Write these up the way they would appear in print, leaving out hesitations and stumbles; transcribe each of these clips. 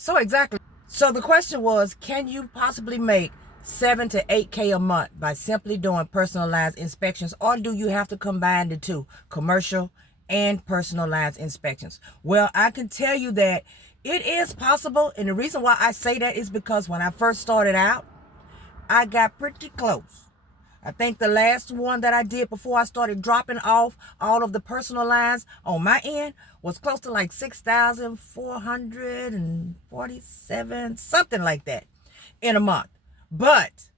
So exactly. So the question was, can you possibly make 7 to 8K a month by simply doing personalized inspections, or do you have to combine the two, commercial and personalized inspections? Well, I can tell you that it is possible, and the reason why I say that is because when I first started out, I got pretty close. I think the last one that I did before I started dropping off all of the personal lines on my end was close to like 6,447, something like that, in a month. But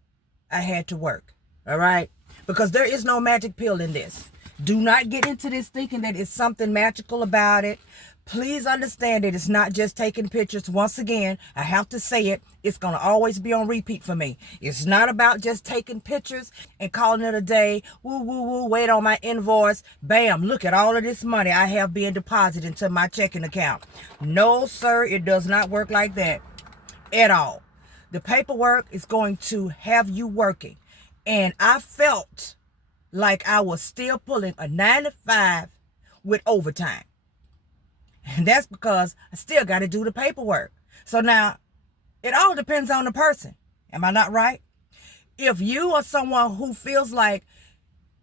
I had to work, all right? Because there is no magic pill in this. Do not get into this thinking that it's something magical about it. Please understand that it's not just taking pictures. Once again, I have to say it. It's going to always be on repeat for me. It's not about just taking pictures and calling it a day. Woo, woo, woo, wait on my invoice. Bam, look at all of this money I have being deposited into my checking account. No, sir, it does not work like that at all. The paperwork is going to have you working. And I felt like I was still pulling a 9 to 5 with overtime. And that's because I still got to do the paperwork. So now, it all depends on the person. Am I not right? If you are someone who feels like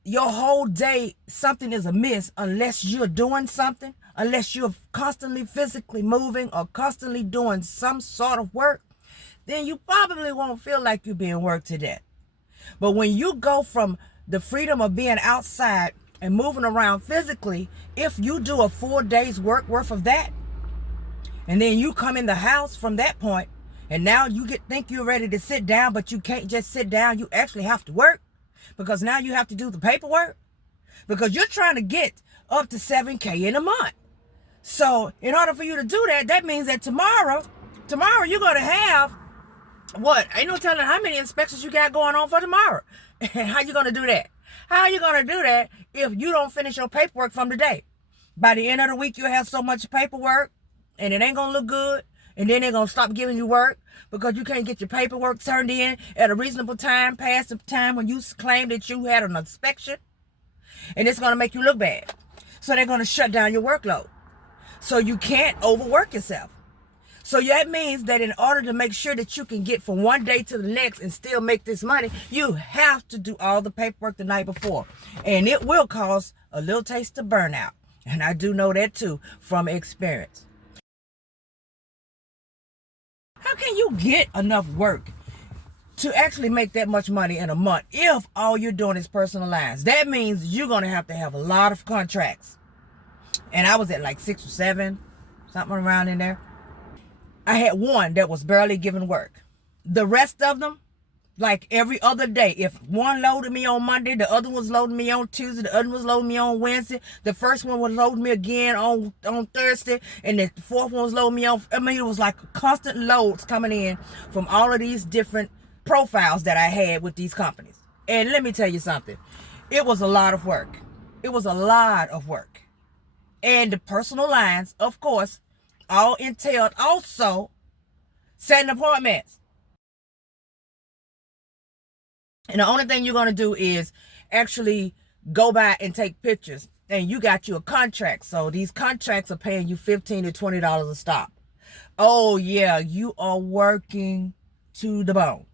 your whole day something is amiss unless you're doing something, unless you're constantly physically moving or constantly doing some sort of work, then you probably won't feel like you're being worked to death. But when you go from the freedom of being outside and moving around physically, if you do a full day's work worth of that, and then you come in the house from that point, and now you think you're ready to sit down, but you can't just sit down. You actually have to work, because now you have to do the paperwork, because you're trying to get up to 7K in a month. So in order for you to do that, that means that tomorrow you're going to have what? Ain't no telling how many inspections you got going on for tomorrow. And how you going to do that? How are you going to do that if you don't finish your paperwork from today? By the end of the week, you'll have so much paperwork, and it ain't going to look good. And then they're going to stop giving you work because you can't get your paperwork turned in at a reasonable time past the time when you claim that you had an inspection. And it's going to make you look bad. So they're going to shut down your workload. So you can't overwork yourself. So that means that in order to make sure that you can get from one day to the next and still make this money, you have to do all the paperwork the night before. And it will cause a little taste of burnout. And I do know that too from experience. How can you get enough work to actually make that much money in a month if all you're doing is personalized? That means you're going to have a lot of contracts. And I was at like 6 or 7, something around in there. I had one that was barely giving work. The rest of them, like every other day, if one loaded me on Monday, the other was loading me on Tuesday, the other was loading me on Wednesday, the first one was loading me again on Thursday, and the fourth one was loading me on. I mean, it was like constant loads coming in from all of these different profiles that I had with these companies. And let me tell you something. It was a lot of work. It was a lot of work. And the personal lines, of course, all entailed also setting appointments. And the only thing you're going to do is actually go by and take pictures. And you got you a contract. So these contracts are paying you $15 to $20 a stop. Oh, yeah, you are working to the bone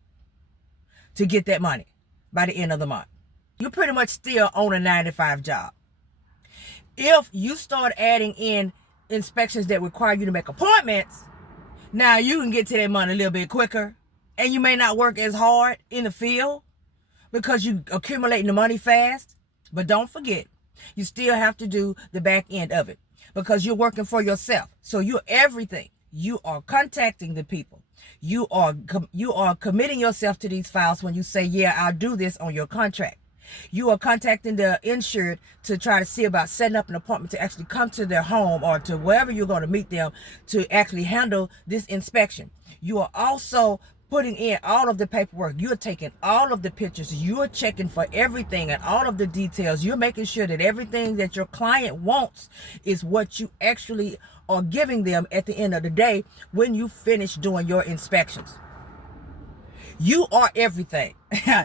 to get that money by the end of the month. You pretty much still own a 9 to 5 job. If you start adding in inspections that require you to make appointments, now you can get to that money a little bit quicker, and you may not work as hard in the field because you accumulating the money fast. But don't forget, you still have to do the back end of it because you're working for yourself. So you're everything. You are contacting the people. You are committing yourself to these files when you say, yeah, I'll do this on your contract. You are contacting the insured to try to see about setting up an appointment to actually come to their home or to wherever you're going to meet them to actually handle this inspection. You are also putting in all of the paperwork. You're taking all of the pictures. You're checking for everything and all of the details. You're making sure that everything that your client wants is what you actually are giving them at the end of the day when you finish doing your inspections. You are everything.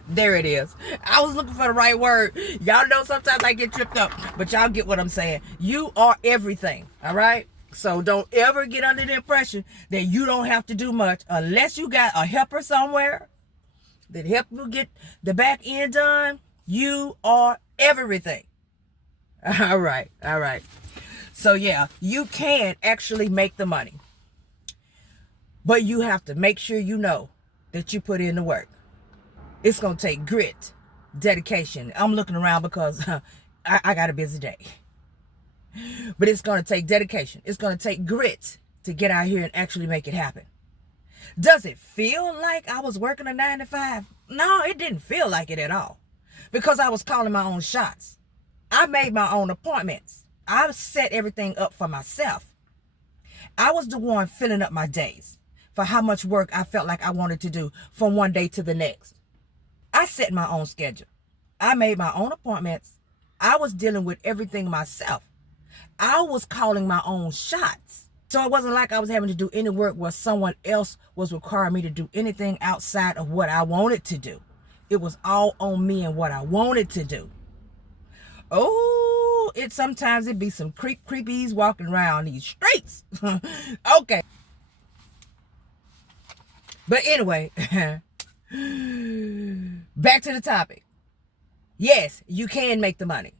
There it is. I was looking for the right word. Y'all know sometimes I get tripped up, but y'all get what I'm saying. You are everything. All right? So don't ever get under the impression that you don't have to do much unless you got a helper somewhere that help you get the back end done. You are everything. All right. So yeah, you can actually make the money, but you have to make sure you know that you put in the work. It's going to take grit, dedication. I'm looking around because I got a busy day. But it's going to take dedication. It's going to take grit to get out here and actually make it happen. Does it feel like I was working a 9 to 5? No, it didn't feel like it at all. Because I was calling my own shots. I made my own appointments. I set everything up for myself. I was the one filling up my days for how much work I felt like I wanted to do from one day to the next. I set my own schedule. I made my own appointments. I was dealing with everything myself. I was calling my own shots. So it wasn't like I was having to do any work where someone else was requiring me to do anything outside of what I wanted to do. It was all on me and what I wanted to do. Oh, sometimes it be some creepies walking around these streets. Okay. But anyway, back to the topic. Yes, you can make the money,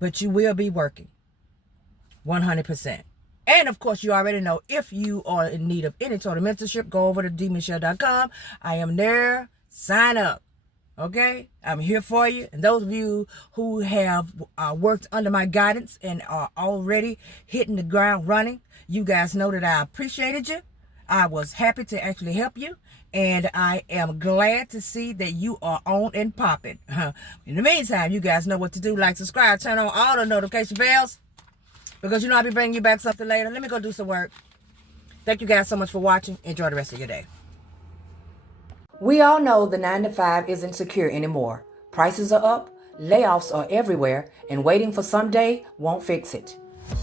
but you will be working 100%. And of course, you already know, if you are in need of any sort of mentorship, go over to dmichelle.com. I am there. Sign up. Okay? I'm here for you. And those of you who have worked under my guidance and are already hitting the ground running, you guys know that I appreciated you. I was happy to actually help you. And I am glad to see that you are on and popping. In the meantime, you guys know what to do. Like, subscribe, turn on all the notification bells. Because you know I'll be bringing you back something later. Let me go do some work. Thank you guys so much for watching. Enjoy the rest of your day. We all know the 9 to 5 isn't secure anymore. Prices are up, layoffs are everywhere, and waiting for someday won't fix it.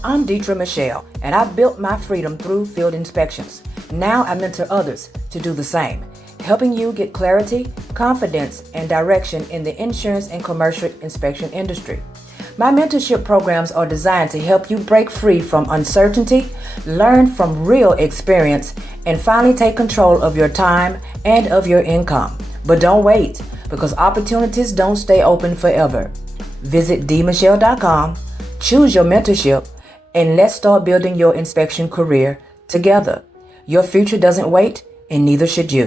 I'm Deetra Michelle, and I built my freedom through field inspections. Now I mentor others to do the same, helping you get clarity, confidence, and direction in the insurance and commercial inspection industry. My mentorship programs are designed to help you break free from uncertainty, learn from real experience, and finally take control of your time and of your income. But don't wait, because opportunities don't stay open forever. Visit dmichelle.com, choose your mentorship, and let's start building your inspection career together. Your future doesn't wait, and neither should you.